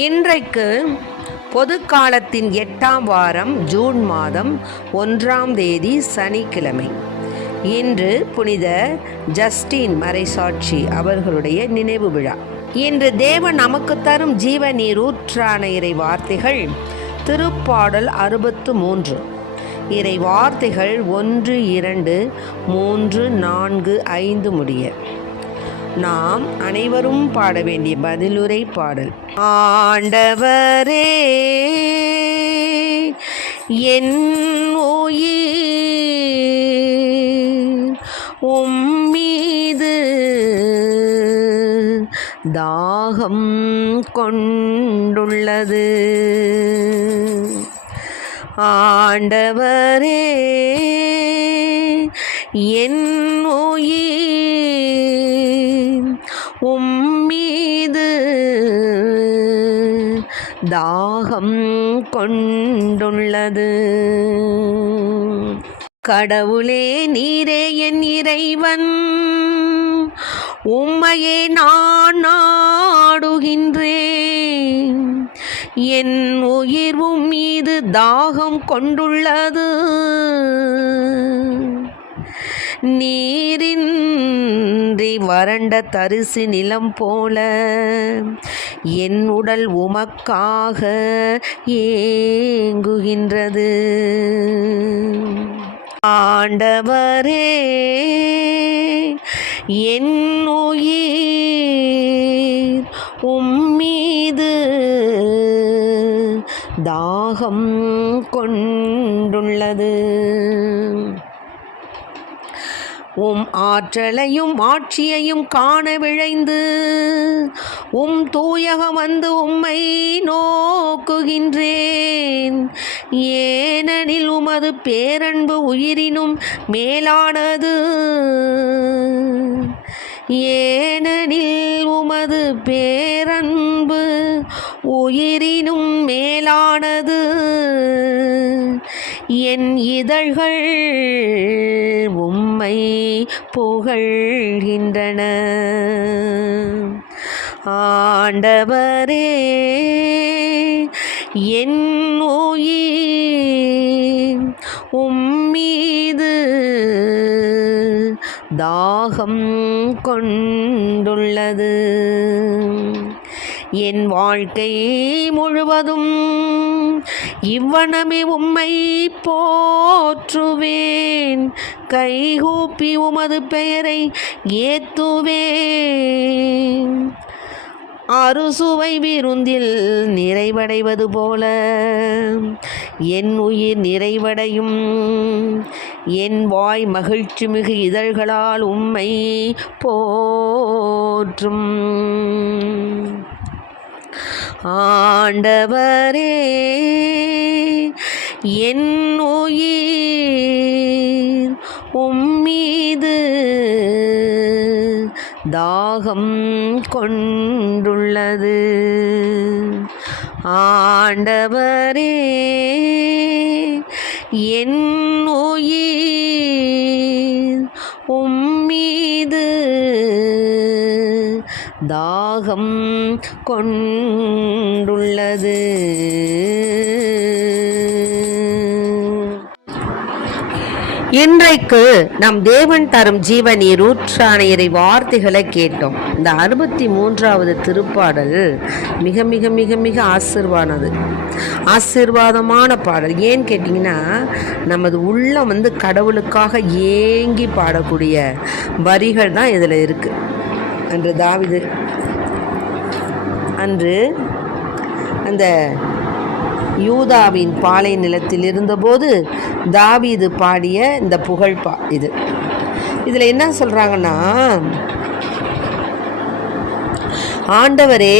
இன்றைக்கு பொது காலத்தின் 8ஆம் வாரம் ஜூன் மாதம் 1ஆம் தேதி சனிக்கிழமை. இன்று புனித ஜஸ்டின் மறைசாட்சி அவர்களுடைய நினைவு விழா. இன்று தேவன் நமக்கு தரும் ஜீவ நீரூற்றான இறை வார்த்தைகள் திருப்பாடல் 63. இறை வார்த்தைகள் 1, 2, 3, 4, 5 முடிய. நாம் அனைவரும் பாட வேண்டிய பதிலுரை பாடல். ஆண்டவரே என் உயிர் உம்மீது தாகம் கொண்டுள்ளது. ஆண்டவரே என் உயிர் உம்மீது தாகம் கொண்டுள்ளது. கடவுளே, நீரே என் இறைவன், உம்மையே நான் நாடுகின்றேன். என் உயிர் உம்மீது தாகம் கொண்டுள்ளது. நீரின்றி வறண்ட தரிசு நிலம் போல என் உடல் உமக்காக ஏங்குகின்றது. ஆண்டவரே என் உயிர் உம்மீது தாகம் கொண்டுள்ளது. உம் ஆற்றலையும் ஆட்சியையும் காண விழைந்து உம் தூயகம் வந்து உம்மை நோக்குகின்றேன். ஏனெனில் உமது பேரன்பு உயிரினும் மேலானது. ஏனெனில் உமது பேரன்பு உயிரினும் மேலானது. என் இதழ்கள் உம்மை புகழ்கின்றன. ஆண்டவரே என் உயிர் உம்மீது தாகம் கொண்டுள்ளது. என் வாழ்க்கை முழுவதும் இவ்வனமே உம்மை போற்றுவேன். கைகூப்பி உமது பெயரை ஏத்துவேன். அறுசுவை விருந்தில் நிறைவடைவது போல என் உயிர் நிறைவடையும். என் வாய் மகிழ்ச்சி மிகு இதழ்களால் உம்மை போற்றும். ஆண்டவரே என் உயிர் உம்மீது தாகம் கொண்டுள்ளது. ஆண்டவரே என் உயிர் உம்மீது தாகம் கொண்டுள்ளது. இன்றைக்கு நம் தேவன் தரும் ஜீவ நீரூற்றான இறை வார்த்தைகளை கேட்டோம். இந்த 63வது திருப்பாடல் மிக மிக மிக மிக ஆசீர்வாதமான பாடல். ஏன்னு கேட்டிங்கன்னா, நமது உள்ளம் கடவுளுக்காக ஏங்கி பாடக்கூடிய வரிகள் தான் இதில் இருக்குது. அன்று தாவீது அந்த யூதாவின் பாலை நிலத்தில் இருந்தபோது தாவீது பாடிய இந்த புகழ் இதில் என்ன சொல்கிறாங்கன்னா, ஆண்டவரே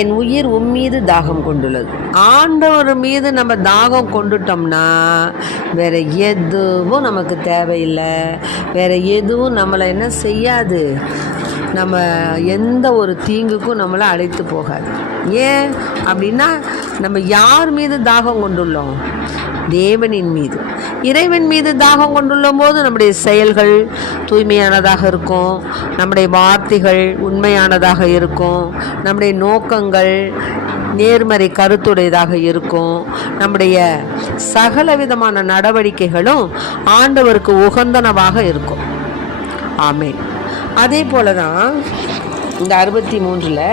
என் உயிர் உம்மீது தாகம் கொண்டுள்ளது. ஆண்டவர் மீது நம்ம தாகம் கொண்டுட்டோம்னா வேற எதுவும் நமக்கு தேவையில்லை. வேற எதுவும் நம்மளை என்ன செய்யாது, நம்ம எந்த ஒரு தீங்குக்கும் நம்மளை அழைத்து போகாது. ஏன் அப்படின்னா, நம்ம யார் மீது தாகம் கொண்டுள்ளோம்? தேவனின் மீது. இறைவன் மீது தாகம் கொண்டுள்ள போது நம்முடைய செயல்கள் தூய்மையானதாக இருக்கும், நம்முடைய வார்த்தைகள் உண்மையானதாக இருக்கும், நம்முடைய நோக்கங்கள் நேர்மறை கருத்துடையதாக இருக்கும், நம்முடைய சகல விதமான நடவடிக்கைகளும் ஆண்டவருக்கு உகந்தனவாக இருக்கும். ஆமென். அதே போல தான் இந்த 63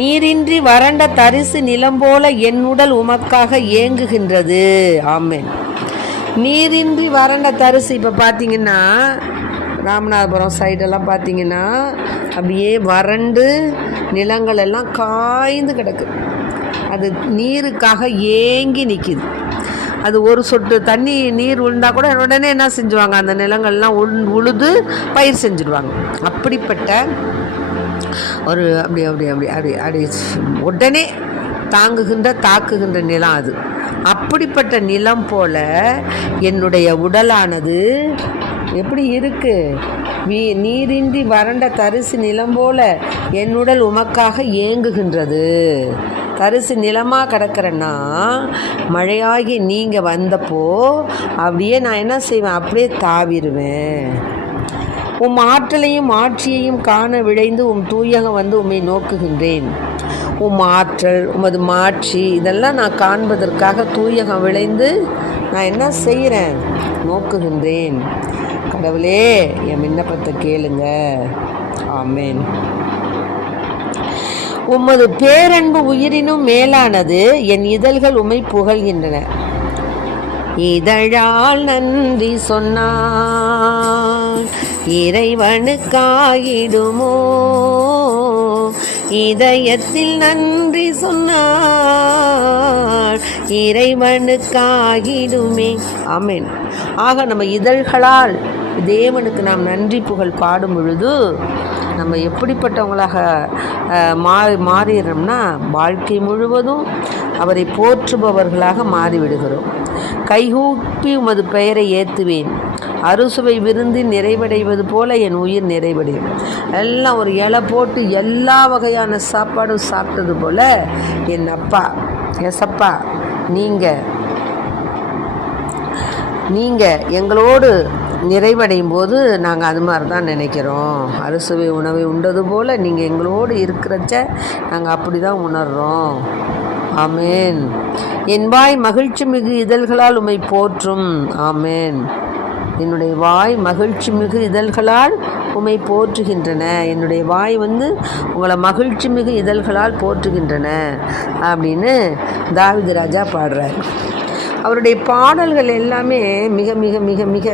நீரின்றி வறண்ட தரிசு நிலம் போல என் உடல் உமக்காக ஏங்குகின்றது. ஆமென். நீரின்றி வறண்ட தரிசு, இப்போ பார்த்தீங்கன்னா ராமநாதபுரம் சைடெல்லாம் பார்த்தீங்கன்னா அப்படியே வறண்டு நிலங்கள் எல்லாம் காய்ந்து கிடக்கு. அது நீருக்காக ஏங்கி நிற்கிது. அது ஒரு சொட்டு தண்ணி நீர் விழுந்தா கூட உடனே என்ன செஞ்சுவாங்க, அந்த நிலங்கள்லாம் உழுது பயிர் செஞ்சுடுவாங்க. அப்படிப்பட்ட ஒரு அப்படி அப்படி அப்படி அப்படி அப்படி உடனே தாக்குகின்ற நிலம் அது. அப்படிப்பட்ட நிலம் போல என்னுடைய உடலானது எப்படி இருக்கு, நீரின்றி வறண்ட தரிசு நிலம் போல என் உடல் உமக்காக ஏங்குகின்றது. தரிசு நிலமாக கிடக்கிறேன்னா மழையாகி நீங்கள் வந்தப்போ அப்படியே நான் என்ன செய்வேன், அப்படியே தாவிடுவேன். உம் ஆற்றலையும் ஆட்சியையும் காண விழைந்து உம் தூயகம் வந்து உம்மை நோக்குகின்றேன். உம் ஆற்றல், உமது மாட்சி இதெல்லாம் நான் காண்பதற்காக தூயகம் விளைந்து நான் என்ன செய்கிறேன், நோக்குகின்றேன். கடவுளே, என் விண்ணப்பத்தை கேளுங்க. ஆமென். உமது பேரன்பு உயிரினும் மேலானது, என் இதழ்கள் உம்மை புகழ்கின்றன. இதழால் நன்றி சொன்னான் இறைவனுக்காயிடுமோ, இதயத்தில் நன்றி சொன்னார் இறைவனுக்காகிடுமே. ஆமென். ஆக நம்ம இதழ்களால் தேவனுக்கு நாம் நன்றி புகழ் பாடும் பொழுது நம்ம எப்படிப்பட்டவங்களாக மாறிடுறோம்னா வாழ்க்கை முழுவதும் அவரை போற்றுபவர்களாக மாறிவிடுகிறோம். கைகூப்பி உமது பெயரை ஏற்றுவேன், அறுசுவை விருந்தில் நிறைவடைவது போல என் உயிர் நிறைவடையும். எல்லாம் ஒரு இலை போட்டு எல்லா வகையான சாப்பாடும் சாப்பிட்டது போல என் அப்பா எசப்பா நீங்கள் எங்களோடு நிறைவடையும் போது நாங்கள் அது மாதிரி தான் நினைக்கிறோம். அறுசுவை உணவை உண்டது போல் நீங்கள் எங்களோடு இருக்கிறச்ச நாங்கள் அப்படி தான் உணர்கிறோம். ஆமென். என் வாய் மகிழ்ச்சி மிகு இதழ்களால் உம்மை போற்றும். ஆமென். என்னுடைய வாய் மகிழ்ச்சி மிகு இதழ்களால் உம்மை போற்றுகின்றன. என்னுடைய வாய் உங்களை மகிழ்ச்சி மிகு இதழ்களால் போற்றுகின்றன அப்படின்னு தாவீது ராஜா பாடுறார். அவருடைய பாடல்கள் எல்லாமே மிக மிக மிக மிக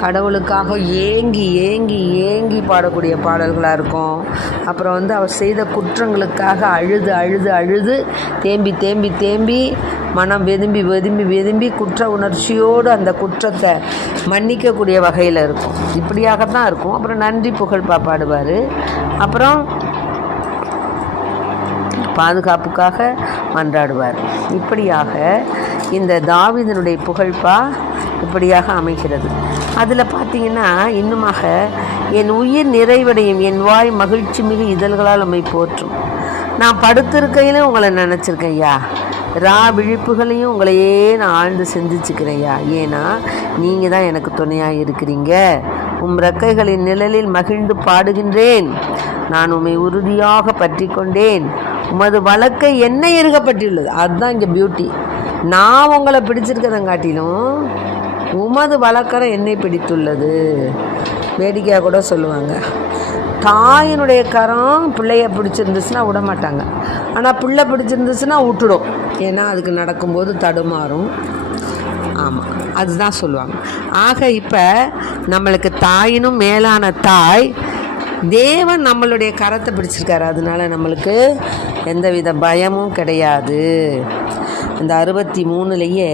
கடவுளுக்காக ஏங்கி ஏங்கி ஏங்கி பாடக்கூடிய பாடல்களாக இருக்கும். அப்புறம் அவர் செய்த குற்றங்களுக்காக அழுது அழுது அழுது தேம்பி தேம்பி தேம்பி மனம் வெதும்பி வெதும்பி வெதும்பி குற்ற உணர்ச்சியோடு அந்த குற்றத்தை மன்னிக்கக்கூடிய வகையில் இருக்கும். இப்படியாகத்தான் இருக்கும். அப்புறம் நன்றி புகழ் பாடுவார். அப்புறம் பாதுகாப்புக்காக மன்றாடுவார். இப்படியாக இந்த தாவீதினுடைய புகழ்பா இப்படியாக அமைகிறது. அதில் பார்த்தீங்கன்னா இன்னுமாக என் உயிர் நிறைவடையும், என் வாய் மகிழ்ச்சி மிகு இதழ்களால் உம்மை போற்றும். நான் படுத்திருக்கையிலும் உங்களை நினச்சிருக்கேன் ஐயா, விழிப்புகளையும் உங்களையே நான் ஆழ்ந்து சிந்திச்சுக்கிறேன் ஐயா. ஏன்னா நீங்கள் தான் எனக்கு துணையாக இருக்கிறீங்க. உம் ரெக்கைகளின் நிழலில் மகிழ்ந்து பாடுகின்றேன். நான் உம்மை உறுதியாக பற்றி கொண்டேன். உமது வழக்கை என்ன இருக்கப்பட்டுள்ளது. அதுதான் இங்கே பியூட்டி. நான் உங்களை பிடிச்சிருக்கிறதங்காட்டிலும் உமது வழக்கரம் என்னை பிடித்துள்ளது. வேடிக்கையாக கூட சொல்லுவாங்க, தாயினுடைய கரம் பிள்ளைய பிடிச்சிருந்துச்சுன்னா விட மாட்டாங்க, ஆனால் பிள்ளை பிடிச்சிருந்துச்சுன்னா விட்டுடும். ஏன்னா அதுக்கு நடக்கும்போது தடுமாறும். ஆமாம், அதுதான் சொல்லுவாங்க. ஆக இப்போ நம்மளுக்கு தாயினும் மேலான தாய் தேவன் நம்மளுடைய கரத்தை பிடிச்சிருக்காரு. அதனால நம்மளுக்கு எந்தவித பயமும் கிடையாது. இந்த 63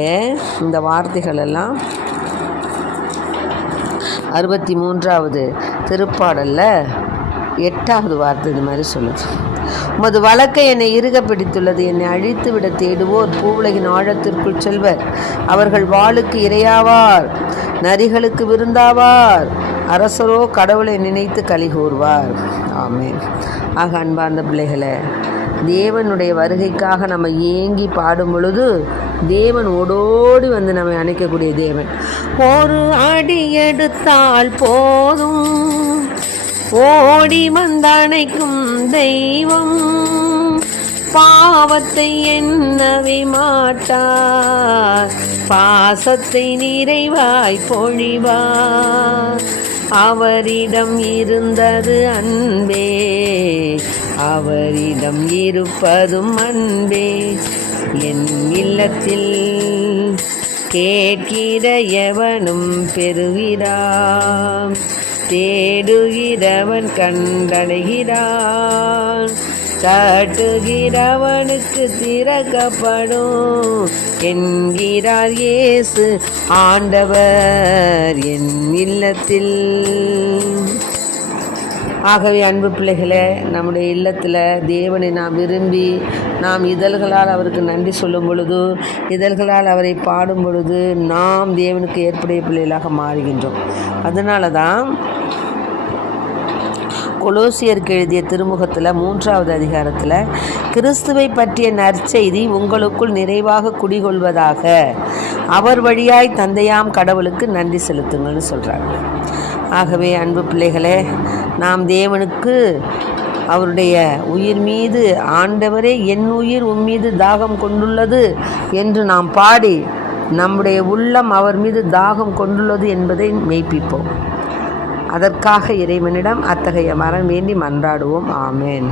இந்த வார்த்தைகள் எல்லாம் 63வது திருப்பாடலில் 8வது வார்த்தை இது மாதிரி சொல்லுது. உமது வழக்கை என்னை இறுக பிடித்துள்ளது. என்னை அழித்து விட தேடுவோர் பூவுலகின் ஆழத்திற்குள் செல்வர். அவர்கள் வாளுக்கு இரையாவார், நரிகளுக்கு விருந்தாவார். அரசரோ கடவுளை நினைத்து களி கூறுவார். ஆமென். ஆக அன்பார்ந்த பிள்ளைகளை, தேவனுடைய வருகைக்காக நம்ம ஏங்கி பாடும் பொழுது தேவன் ஓடோடி வந்து நம்மை அணைக்கக்கூடிய தேவன். ஒரு அடி எடுத்தால் போதும் ஓடி வந்தணைக்கும் தெய்வம், பாவத்தை எண்ணவே மாட்டார், பாசத்தை நிறைவாய் பொழிவார். அவரிடம் இருந்தது அன்பே, அவரிடம் இருப்பதும் அன்பே. என் இல்லத்தில் கேட்கிற எவனும் பெறுகிறான், தேடுகிறவன் கண்டடைகிறான், தட்டுகிறவனுக்கு திறக்கப்படும் என்கிறார் இயேசு ஆண்டவர் என் இல்லத்தில். ஆகவே அன்பு பிள்ளைகளே, நம்முடைய இல்லத்தில் தேவனை நாம் விரும்பி நாம் இதழ்களால் அவருக்கு நன்றி சொல்லும் பொழுது, இதழ்களால் அவரை பாடும் பொழுது நாம் தேவனுக்கு ஏற்புடைய பிள்ளைகளாக மாறுகின்றோம். அதனால தான் கொலோசியருக்கு எழுதிய திருமுகத்தில் 3வது அதிகாரத்தில் கிறிஸ்துவை பற்றிய நற்செய்தி உங்களுக்குள் நிறைவாக குடிகொள்வதாக, அவர் வழியாய் தந்தையாம் கடவுளுக்கு நன்றி செலுத்துங்கள்னு சொல்கிறாங்க. ஆகவே அன்பு பிள்ளைகளே, நாம் தேவனுக்கு அவருடைய உயிர் மீது, ஆண்டவரே என் உயிர் உம்மீது தாகம் கொண்டுள்ளது என்று நாம் பாடி நம்முடைய உள்ளம் அவர் மீது தாகம் கொண்டுள்ளது என்பதை மெய்ப்பிப்போம். அதற்காக இறைவனிடம் அத்தகைய மரம் வேண்டி மன்றாடுவோம். ஆமேன்.